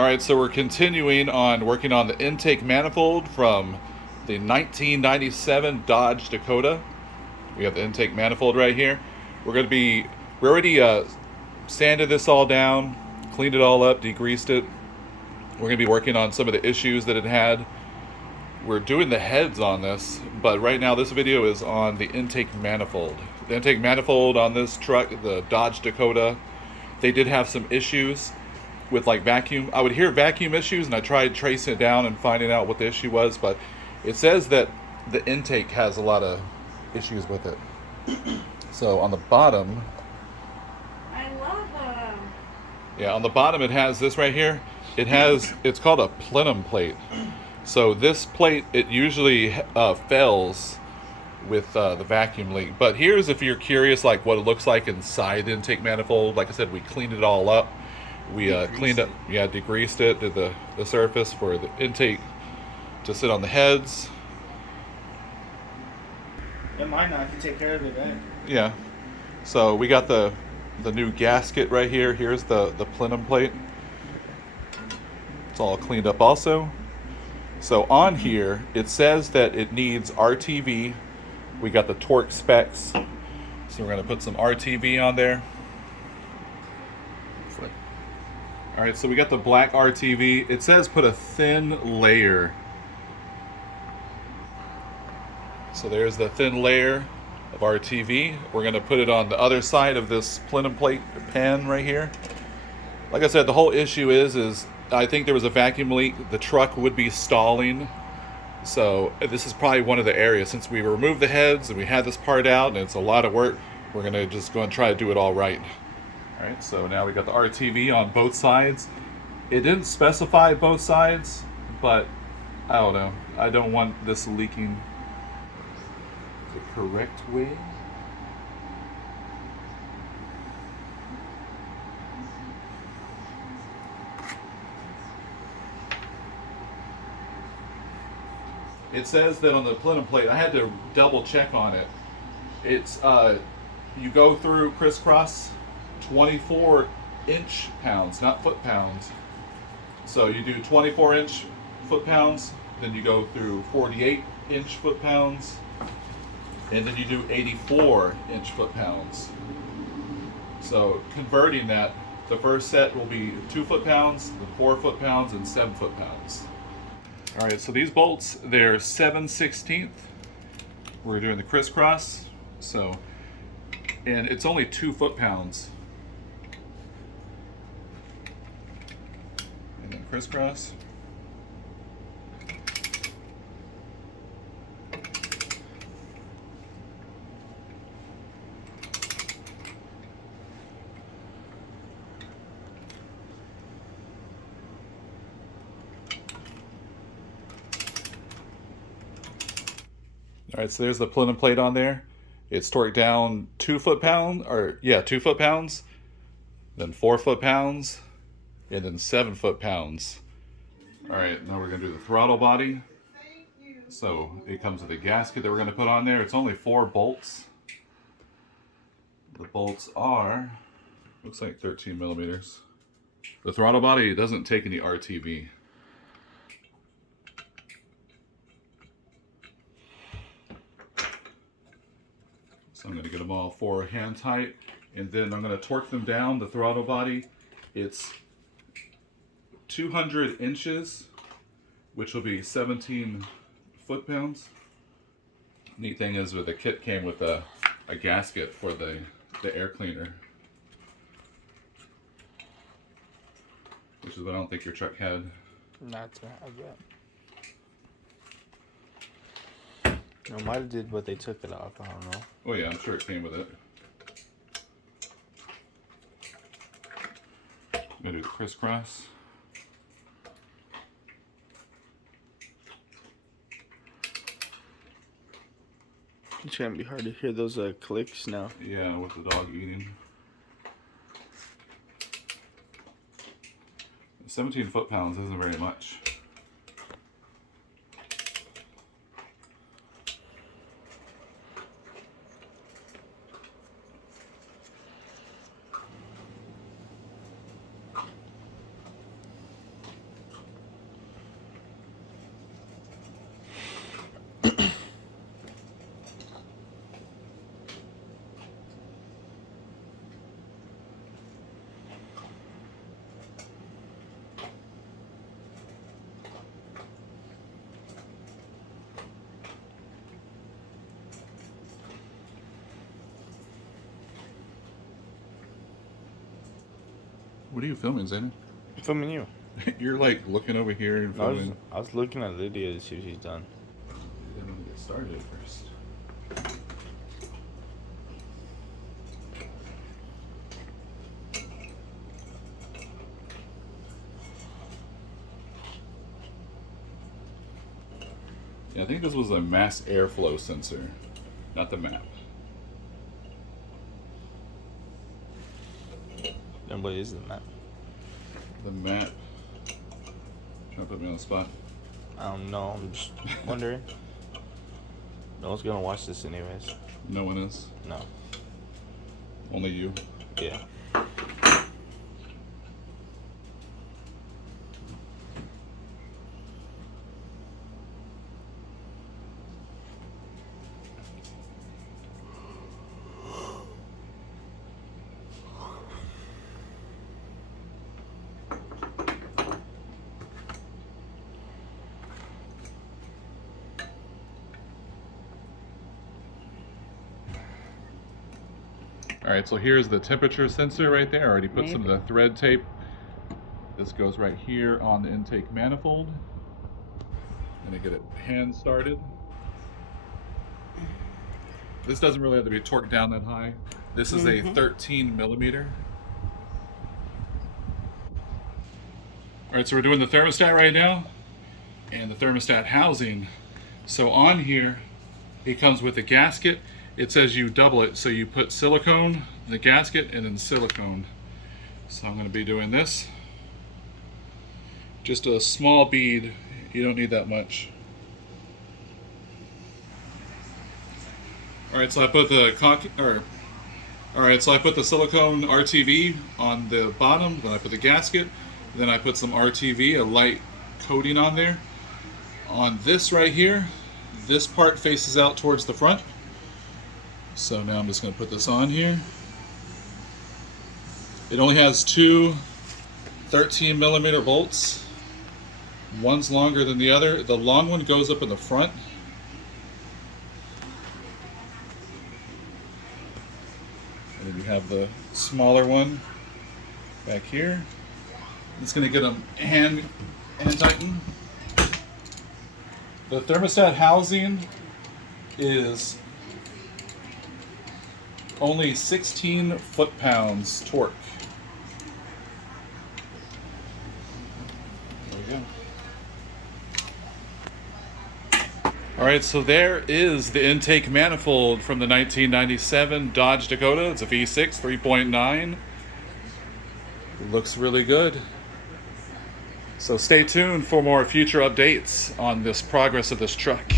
Alright, so we're continuing on working on the intake manifold from the 1997 Dodge Dakota. We have the intake manifold right here. We already sanded this all down, cleaned it all up, degreased it. We're going to be working on some of the issues that it had. We're doing the heads on this, but right now this video is on the intake manifold. The intake manifold on this truck, the Dodge Dakota, they did have some issues with like vacuum. I would hear vacuum issues, and I tried tracing it down and finding out what the issue was, but it says that the intake has a lot of issues with it. So on the bottom, I love them. yeah, on the bottom it has this right here. It's called a Plenum Plate. So this plate, it usually fails with the vacuum leak. But here's, if you're curious, like what it looks like inside the intake manifold. Like I said, we cleaned it all up. We cleaned up, yeah, degreased it, did the surface for the intake to sit on the heads. Yeah, mine I can take care of it, right? Yeah. So we got the new gasket right here. Here's the plenum plate. It's all cleaned up also. So on here, it says that it needs RTV. We got the torque specs. So we're going to put some RTV on there. All right, so we got the black RTV. It says put a thin layer. So there's the thin layer of RTV. We're going to put it on the other side of this plenum plate pan right here. Like I said, the whole issue is I think there was a vacuum leak. The truck would be stalling. So this is probably one of the areas. Since we removed the heads and we had this part out and it's a lot of work, we're going to just go and try to do it all right. All right, so now we got the RTV on both sides. It didn't specify both sides, but I don't know. I don't want this leaking the correct way. It says that on the plenum plate, I had to double check on it. It's you go through crisscross 24 inch pounds, not foot pounds. So you do 24 inch foot pounds, then you go through 48 inch foot pounds, and then you do 84 inch foot pounds. So converting that, the first set will be 2 foot pounds, then 4 foot pounds, and 7 foot pounds. All right, so these bolts, they're 7/16. We're doing the crisscross, so, and it's only 2 foot pounds. And then crisscross. All right, so there's the plenum plate on there. It's torqued down 2 foot pound, or yeah, 2 foot pounds, then 4 foot pounds, and then 7 foot pounds. All right, now we're gonna do the throttle body. So it comes with a gasket that we're gonna put on there. It's only 4 bolts. The bolts are, looks like 13 millimeters. The throttle body doesn't take any RTV. So I'm going to get them all 4 hand tight, and then I'm going to torque them down. The throttle body, it's 200 inches, which will be 17 foot pounds. Neat thing is, with the kit came with a gasket for the air cleaner, which is what I don't think your truck had. Not to have that. No, might have did, but they took it off. I don't know. Oh yeah, I'm sure it came with it. I'm gonna do the crisscross. It's gonna be hard to hear those clicks now. Yeah, with the dog eating. 17 foot pounds isn't very much. What are you filming, Zayden? I'm filming you. You're like looking over here and No, filming. I was looking at Lydia to see what she's done. Then I'm gonna get started first. Yeah, I think this was a mass airflow sensor, not the map. Then what is the map? The map. Trying to put me on the spot. I don't know. I'm just wondering. No one's gonna watch this anyways. No one is. No. Only you. Yeah. All right, so here's the temperature sensor right there. I already put some of the thread tape. This goes right here on the intake manifold. Gonna get it hand started. This doesn't really have to be torqued down that high. This is a 13 millimeter. All right, so we're doing the thermostat right now and the thermostat housing. So on here, it comes with a gasket. It says you double it, so you put silicone, the gasket, and then silicone. So I'm going to be doing this. Just a small bead. You don't need that much. All right, so I put the silicone RTV on the bottom. Then I put the gasket. Then I put some RTV, a light coating on there. On this right here, this part faces out towards the front. So now I'm just going to put this on here. It only has two 13 millimeter bolts. One's longer than the other. The long one goes up in the front. And then you have the smaller one back here. It's going to get them hand tightened. The thermostat housing is only 16 foot-pounds torque. There we go. All right, so there is the intake manifold from the 1997 Dodge Dakota. It's a V6 3.9. It looks really good. So stay tuned for more future updates on this progress of this truck.